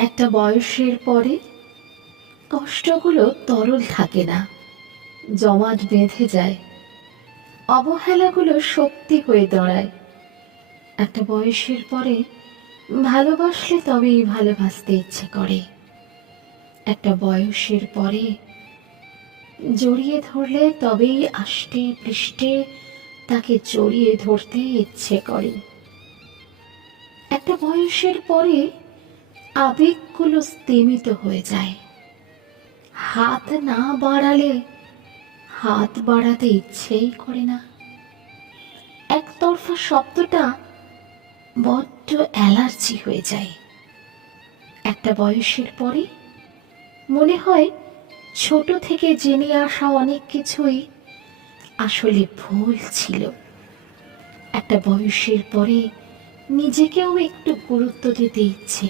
একটা বয়সের পরে কষ্টগুলো তরল থাকে না, জমাট বেঁধে যায়। অবহেলাগুলো শক্তি হয়ে দাঁড়ায়। একটা বয়সের পরে ভালোবাসলে তবেই ভালোবাসতে ইচ্ছে করে। একটা বয়সের পরে জড়িয়ে ধরলে তবেই আষ্টে পৃষ্ঠে তাকে জড়িয়ে ধরতে ইচ্ছে করে। একটা বয়সের পরে আবেগগুলো স্তিমিত হয়ে যায়। হাত না বাড়ালে হাত বাড়াতে ইচ্ছেই করে না। একতরফা শব্দটা বড্ড অ্যালার্জি হয়ে যায়। একটা বয়সের পরে মনে হয় ছোট থেকে জেনে আসা অনেক কিছুই আসলে ভুল ছিল। একটা বয়সের পরে নিজেকেও একটু গুরুত্ব দিতে ইচ্ছে